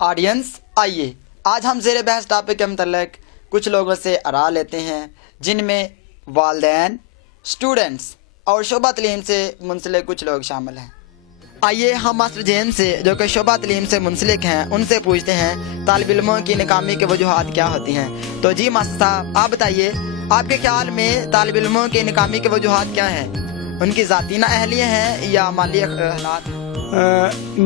Audience, आइए आज हम ज़ेर बहस टॉपिक के मतलब कुछ लोगों से आरा लेते हैं जिनमें वालिदैन, स्टूडेंट्स और शोबा तलीम से मुंसलिक कुछ लोग शामिल हैं। आइए हम मास्टर जेम्स से जो कि शोबा तलीम से मुंसलिक हैं उनसे पूछते हैं तालिब इल्मों की नाकामी की वजूहात क्या होती हैं। तो जी मास्टर साहब, आप बताइए, आपके ख्याल में तालिब इल्मों की नाकामी की वजूहात क्या हैं? उनकी ज़ाती नाअहलियाँ हैं या माली हालात?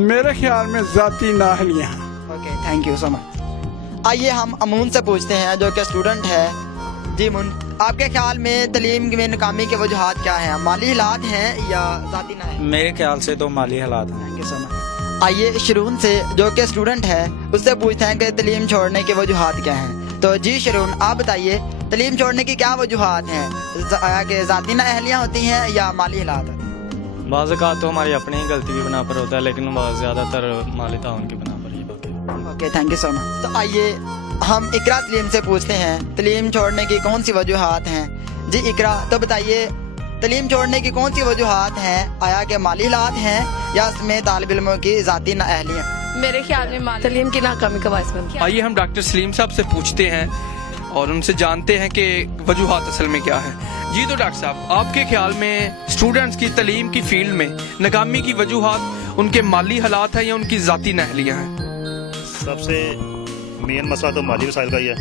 मेरे ख्याल में ज़ाती नाअहलियाँ हैं। Okay, thank you so much. आइए हम अमून से पूछते हैं जो कि स्टूडेंट है। जी मुन, आपके ख्याल में तलीम में नाकामी के वजूहात क्या हैं? माली हालात हैं या ज़ाती नाअहलियाँ? मेरे ख्याल से तो माली हालात हैं। Thank you so much. आइए शरून से जो कि स्टूडेंट है उससे पूछते हैं कि तलीम छोड़ने के वजूहात क्या हैं। तो जी शरून, आप बताइए, तलीम छोड़ने की क्या वजूहात हैं? कि ज़ाती नाअहलियाँ होती हैं या माली हालात होती हैं? बाज़ औक़ात तो हमारी अपनी ही गलती की बना पर होता है, लेकिन ज़्यादातर माली ताउन की बना पर ही होता है। Okay, thank you so much. तो आइए हम इकरा तलीम से पूछते हैं तलीम छोड़ने की कौन सी वजूहात हैं। जी इकरा, तो बताइए, तलीम छोड़ने की कौन सी वजूहात हैं? आया कि माली हालात हैं या इसमें तालिब इल्मों की ज़ाती नाअहलियाँ? मेरे ख्याल में तलीम की नाकामी का बायस बनती है। आइए हम डॉक्टर सलीम साहब से पूछते हैं और उनसे जानते हैं कि वजूहात असल में क्या है। जी तो डॉक्टर साहब, आपके ख्याल में स्टूडेंट्स की तलीम की फील्ड में नाकामी की वजूहात उनके माली हालात हैं या उनकी ज़ाती नाअहलियाँ हैं? सबसे मेन मसला तो माली वसाइल का ही है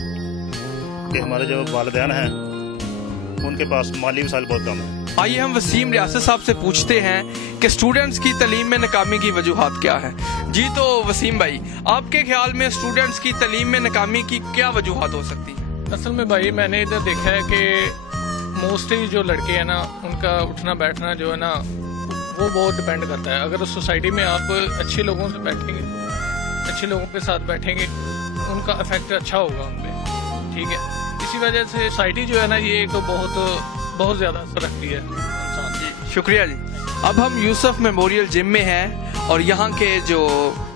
कि हमारे जो वालिदैन हैं उनके पास माली वसाइल बहुत कम है। आइए हम वसीम रियासत साहब से पूछते हैं कि स्टूडेंट्स की तलीम में नाकामी की वजूहात क्या है। जी तो वसीम भाई, आपके ख्याल में स्टूडेंट्स की तलीम में नाकामी की क्या वजूहात हो सकती है? असल में भाई मैंने इधर देखा है कि मोस्टली जो लड़के हैं ना, उनका उठना बैठना जो है ना वो बहुत डिपेंड करता है। अगर सोसाइटी में आप अच्छे लोगों से बैठेंगे, अच्छे लोगों के साथ बैठेंगे, उनका इफेक्ट अच्छा होगा उन पर, ठीक है। इसी वजह से सोसाइटी जो है ना ये तो बहुत ज़्यादा असर रखती है इंसान की। शुक्रिया जी। अब हम यूसुफ मेमोरियल जिम में हैं और यहाँ के जो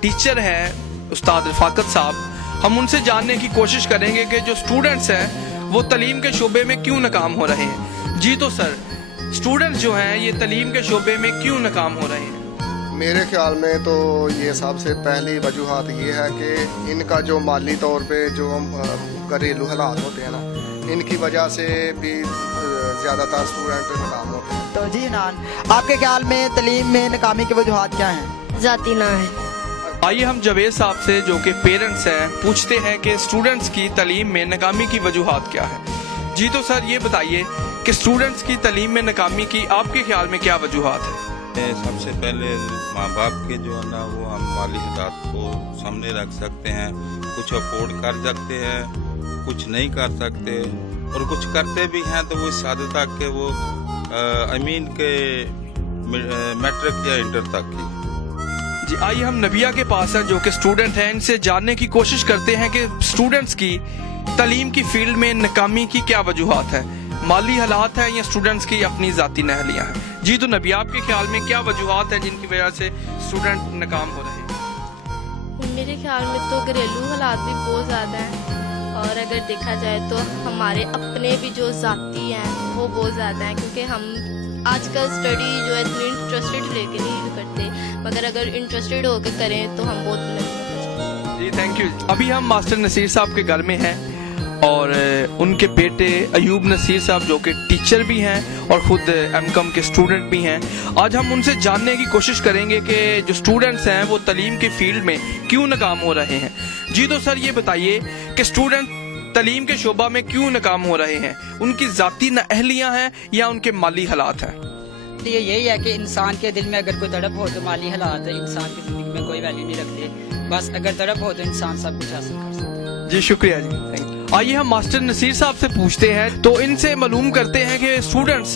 टीचर हैं उस्ताद रफाकत साहब, हम उनसे जानने की कोशिश करेंगे कि जो स्टूडेंट्स हैं वो तलीम के शोबे में क्यों नाकाम हो रहे हैं। जी तो सर, स्टूडेंट्स जो हैं ये तलीम के शोबे में क्यों नाकाम हो रहे हैं? मेरे ख्याल में तो ये सबसे पहली वजूहात ये है कि इनका जो माली तौर पे जो घरेलू हालात होते हैं ना, इनकी वजह से भी ज़्यादातर स्टूडेंट नाकाम होते हैं। तो जी नान, आपके ख्याल में तलीम में नाकामी की वजूहात क्या हैं? ज़ाती ना है। आइए हम जावेद साहब से जो कि पेरेंट्स हैं पूछते हैं कि स्टूडेंट्स की तलीम में नाकामी की वजूहात क्या है। जी तो सर, ये बताइए कि स्टूडेंट्स की तलीम में नाकामी की आपके ख्याल में क्या वजूहात है? सबसे पहले माँ बाप के जो है ना वो हम माली हालात को सामने रख सकते हैं। कुछ अफोर्ड कर सकते हैं, कुछ नहीं कर सकते, और कुछ करते भी हैं तो वो इस हद तक के वो अमीन के मैट्रिक या इंटर तक की। जी आइए हम नबिया के पास हैं जो कि स्टूडेंट हैं, इनसे जानने की कोशिश करते हैं कि स्टूडेंट्स की तलीम की फील्ड में नाकामी की क्या वजूहात है, माली हालात हैं या स्टूडेंट्स की अपनी ज़ाती नाअहलियाँ हैं। जी तो नबिया, आपके ख्याल में क्या वजूहात हैं जिनकी वजह से स्टूडेंट नाकाम हो रहे हैं? मेरे ख्याल में तो घरेलू हालात भी बहुत ज़्यादा हैं, और अगर देखा जाए तो हमारे अपने भी जो ज़ाती हैं वो बहुत ज़्यादा हैं, क्योंकि हम आजकल स्टडी जो है इतनी इंटरेस्टेड लेके नहीं करते, मगर अगर इंटरेस्टेड होकर करें तो हम बहुत मेहनत कर सकते हैं। जी थैंक यू। अभी हम मास्टर नसीर साहब के घर में हैं और उनके बेटे अयूब नसीर साहब जो कि टीचर भी हैं और ख़ुद एमकॉम के स्टूडेंट भी हैं। आज हम उनसे जानने की कोशिश करेंगे कि जो स्टूडेंट्स हैं वो तलीम के फील्ड में क्यों नाकाम हो रहे हैं। जी तो सर, ये बताइए कि स्टूडेंट तलीम के शोबा में क्यों नाकाम हो रहे हैं? उनकी ज़ाती नाअहलियाँ हैं या उनके माली हालात हैं? ये यही है कि इंसान के दिल में अगर कोई तड़प हो तो माली हालात इंसान की ज़िंदगी में कोई वैल्यू नहीं रखते। बस अगर तड़प हो तो इंसान सब कुछ हासिल कर सकता है। जी शुक्रिया जी, थैंक यू। आइए हम मास्टर नसीर साहब से पूछते हैं, तो इनसे मालूम करते हैं कि स्टूडेंट्स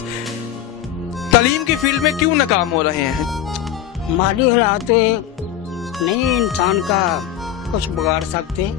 तलीम की फील्ड में क्यों नाकाम हो रहे हैं। माली हालात नहीं इंसान का कुछ बिगाड़ सकते,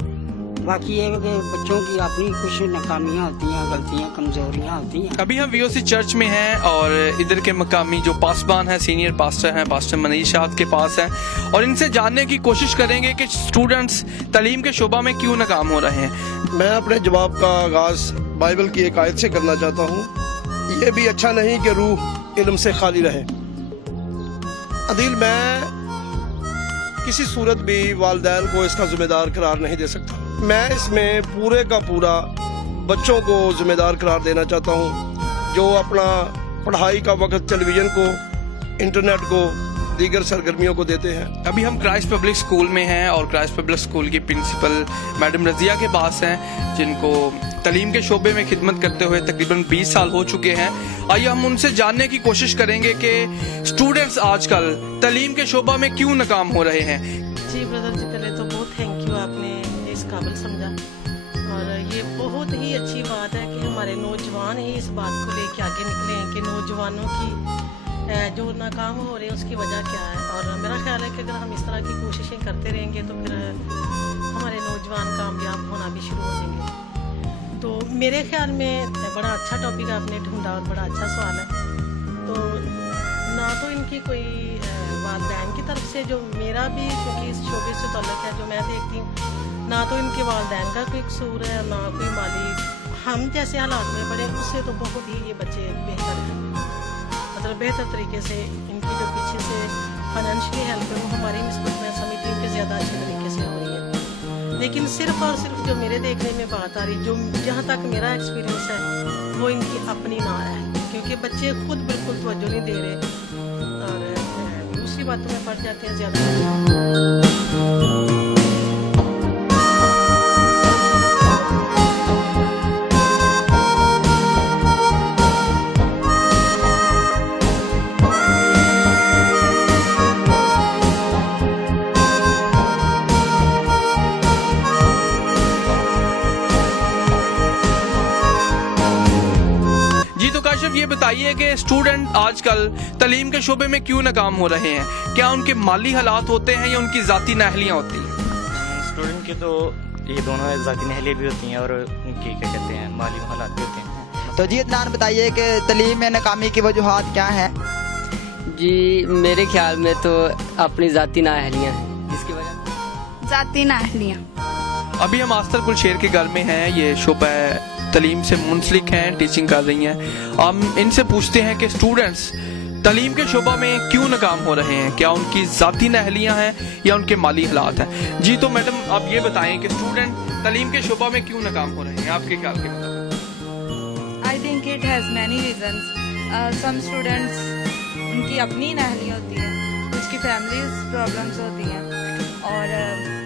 बाकी ये कि बच्चों की अपनी कुछ नाकामियाँ होती हैं, गलतियाँ, कमजोरियाँ होती हैं। अभी हम वीओसी चर्च में हैं और इधर के मकामी जो पासबान हैं, सीनियर पास्टर हैं, पास्टर मनीषाद के पास हैं, और इनसे जानने की कोशिश करेंगे कि स्टूडेंट्स तलीम के शोबा में क्यों नाकाम हो रहे हैं। मैं अपने जवाब का आगाज बाइबल की एक आयत से करना चाहता हूँ। ये भी अच्छा नहीं कि रूह इल्म से खाली रहे। अदील मैं किसी सूरत भी वालिदैन को इसका जिम्मेदार करार नहीं दे सकता। मैं इसमें पूरे का पूरा बच्चों को जिम्मेदार करार देना चाहता हूँ, जो अपना पढ़ाई का वक्त टेलीविज़न को, इंटरनेट को, दीगर सरगर्मियों को देते हैं। अभी हम क्राइस्ट पब्लिक स्कूल में हैं और क्राइस्ट पब्लिक स्कूल की प्रिंसिपल मैडम रजिया के पास हैं, जिनको तालीम के शोबे में खिदमत करते हुए तकरीबन 20 साल हो चुके हैं। आइए हम उनसे जानने की कोशिश करेंगे कि स्टूडेंट्स आजकल तालीम के शोबा में क्यों नाकाम हो रहे हैं। जी ब्रदर जी, पहले तो बहुत थैंक यू, आपने मुझे इस काबिल समझा और ये बहुत ही अच्छी बात है कि हमारे नौजवान ही इस बात को लेके आगे निकले हैं कि नौजवानों की जो नाकाम हो रहे हैं उसकी वजह क्या है। और मेरा ख्याल है कि अगर हम इस तरह की कोशिशें करते रहेंगे तो फिर हमारे नौजवान कामयाब होना भी शुरू हो जाएंगे। तो मेरे ख्याल में बड़ा अच्छा टॉपिक आपने ढूंढा और बड़ा अच्छा सवाल है। तो ना तो इनकी कोई वालिदैन की तरफ से, जो मेरा भी क्योंकि इस शोबे से ताल्लुक़ है, जो मैं देखती हूँ, ना तो इनके वालिदैन का कोई कसूर है, ना कोई माली। हम जैसे हालात में पड़े उससे तो बहुत ही ये बच्चे बेहतर हैं, मतलब बेहतर तरीके से इनकी जो पीछे से फाइनेंशियली हेल्प है वो हमारी निस्बत में समझती हूँ कि ज़्यादा अच्छे तरीके से हो रही है। लेकिन सिर्फ और सिर्फ जो मेरे देखने में बात आ रही, जो जहाँ तक मेरा एक्सपीरियंस है, वो इनकी अपनी ना है, क्योंकि बच्चे खुद बिल्कुल तवज्जो नहीं दे रहे और दूसरी बातों में पड़ जाते हैं ज़्यादा। ये बताइए कि स्टूडेंट आजकल तालीम के शोबे में क्यों नाकाम हो रहे हैं? क्या उनके माली हालात होते हैं या उनकी जाती नाहलियाँ होती हैं? स्टूडेंट की तो ये दोनों जाती नाहलियाँ भी होती हैं और उनकी क्या कहते हैं माली हालात भी होते हैं। तो जी इत्मीनान बताइए कि तालीम में नाकामी की वजूहात क्या हैं? जी मेरे ख्याल में तो अपनी जाती नाअहलियाँ हैं, जिसकी वजह जाती नाहलियाँ। अभी हम आस्तर कुलशेर के घर में हैं, ये शोबा तालीम से मुंसलिक हैं, टीचिंग कर रही हैं। हम इनसे पूछते हैं कि स्टूडेंट्स तालीम के शोबा में क्यों नाकाम हो रहे हैं, क्या उनकी ज़ाती नाहलियाँ हैं या उनके माली हालात हैं। जी तो मैडम आप ये बताएं कि स्टूडेंट तालीम के शोबा में क्यों नाकाम हो रहे हैं आपके ख्याल के मुताबिक? I think it has many reasons. Some students उनकी अपनी नाहली होती है, कुछ की फैमिलीज प्रॉब्लम्स होती हैं और